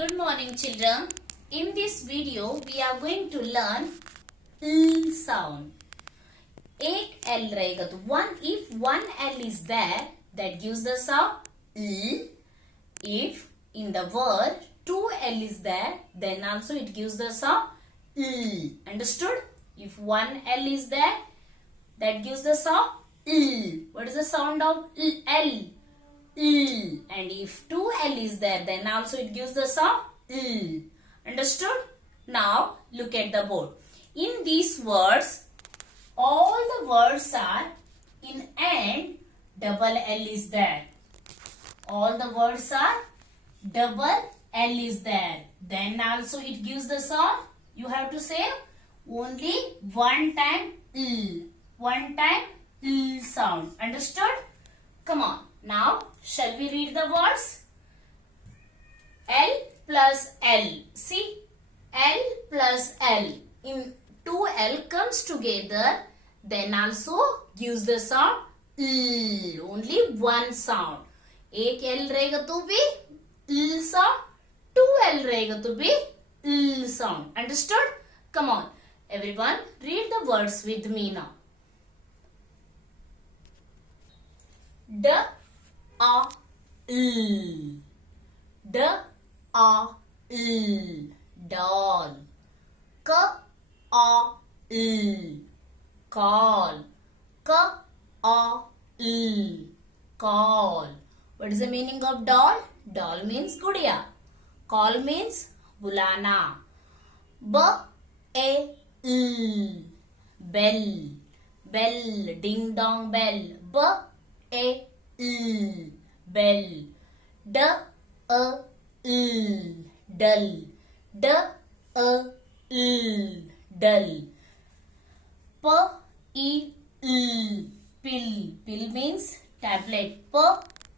Good morning children. In this video we are going to learn L sound. एक L रहेगा तो if one L is there, that gives the sound L. If in the word two L is there, then also it gives the sound L. Understood? If one L is there, that gives the sound L. What is the sound of L? L. And if two L is there, then also it gives the sound L. Understood? Now look at the board. In these words, all the words are in and double L is there. All the words are double L is there. Then also it gives the sound. You have to say only one time L. One time L sound. Understood? Come on. Now, shall we read the words? L plus L. See, L plus L. In two L comes together, then also gives the sound L. Only one sound. एक L रहेगा तो भी L sound. Two L रहेगा तो भी L sound. Understood? Come on, everyone, read the words with me now. D A L. D A L. Doll. K A L. Call. K A L. Call. What is the meaning of doll? Doll means gudiya. Call means bulana. B A L. Bell. Bell. Ding dong bell. B A L. Bell. D A L. Dull. D A L. Dull. P E L. Pill. Pill means tablet. P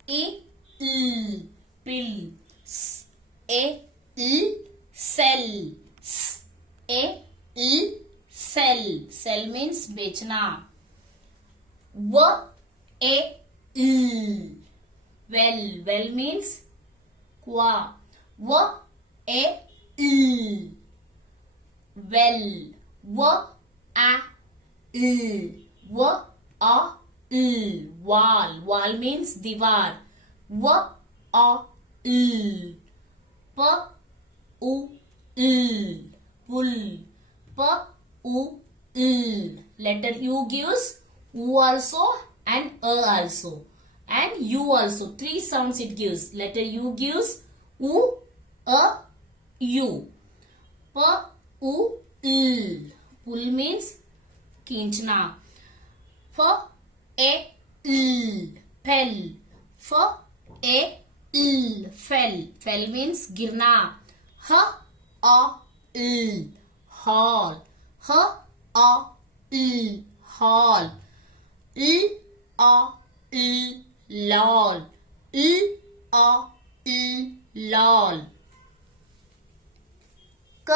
E L. Pill. S A L. Cell. S A L. Cell. Cell means bechna. W A L. Well. Well means qua. W A L. Well. W A L. W A L. Wall. Wall means diwar. W A L. P U L. Pull. P U L. Letter U gives U also and A also. And U also. Three sounds it gives. Letter U gives U, A, U. P U L. Pull means खींचना. F A L. Fell. F A L. Fell. Fell means गिरना. H A L. Hall. H A L. Hall. L A L. Lol. L A L. Lol. K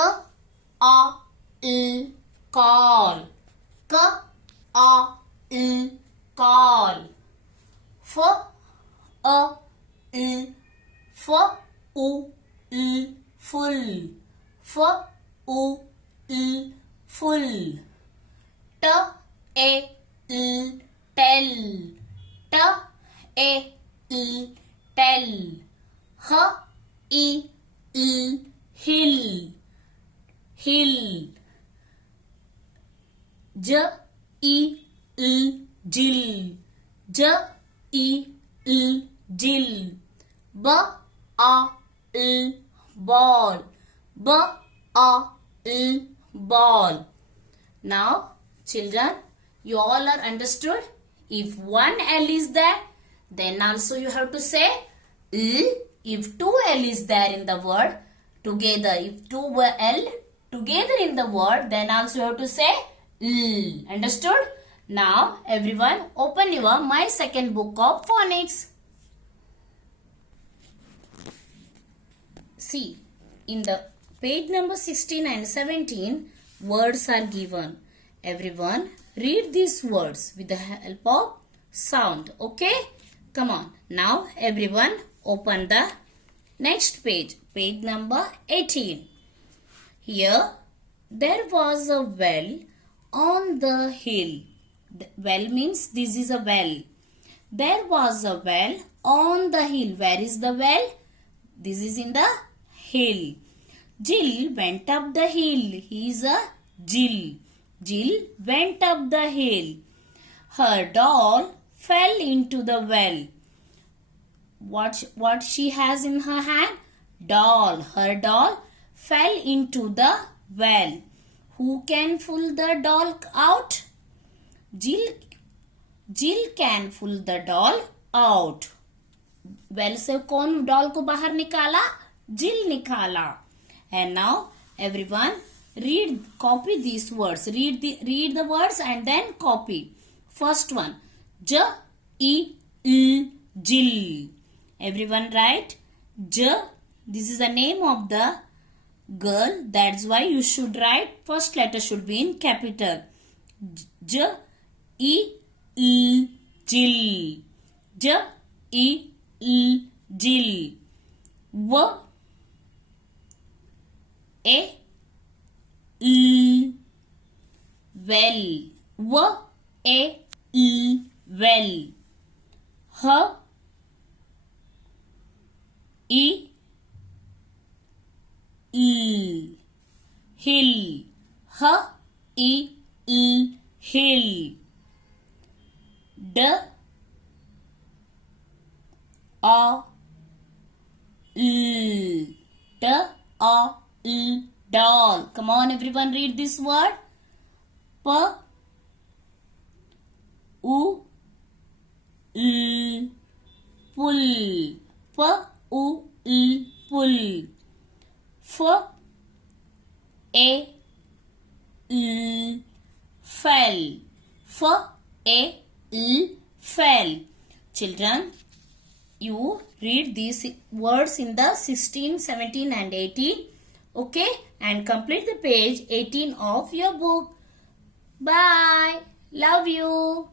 A L. Call. K A L. Call. F A L. F U L. Full. F U L. Full. T A L. Tell. T A L. Tell. H E L. Hill. Hill. J E L. Jill. J E L. Jill. B A L. Ball. B A L. Ball. Now, children, you all are understood. If one L is there, then also you have to say L. If two L is there in the word together, if two were L together in the word, then also you have to say L. Understood? Now, everyone, open your My Second Book of Phonics. See, in the page number 16 and 17, words are given. Everyone, read these words with the help of sound. Okay? Come on. Now, everyone, open the Next page, page number 18. Here, there was a well on the hill. The well means this is a well. There was a well on the hill. Where is the well? This is in the hill. Jill went up the hill. He is a Jill. Jill went up the hill. Her doll fell into the well. What she has in her hand? Doll. Her doll fell into the well. Who can pull the doll out? Jill can pull the doll out. Well से कौन doll को बाहर निकाला? Jill निकाला. And now everyone copy these words. Read the words and then copy. First one, J-I-L, Jill. Everyone write J. This is the name of the girl. That's why you should write first letter should be in capital. J-I-L, Jill. J-I-L, Jill. W-A-L, well. W-A-L, well. H-I-L, hill. H-I-L, hill. D-A-L, D-A-L, doll. Come on everyone, read this word. P-U-L, pull. P-U-L, pull. F-A-L, fell. F-A-L, fell. Children, you read these words in the 16, 17 and 18. Okay? And complete the page 18 of your book. Bye. Love you.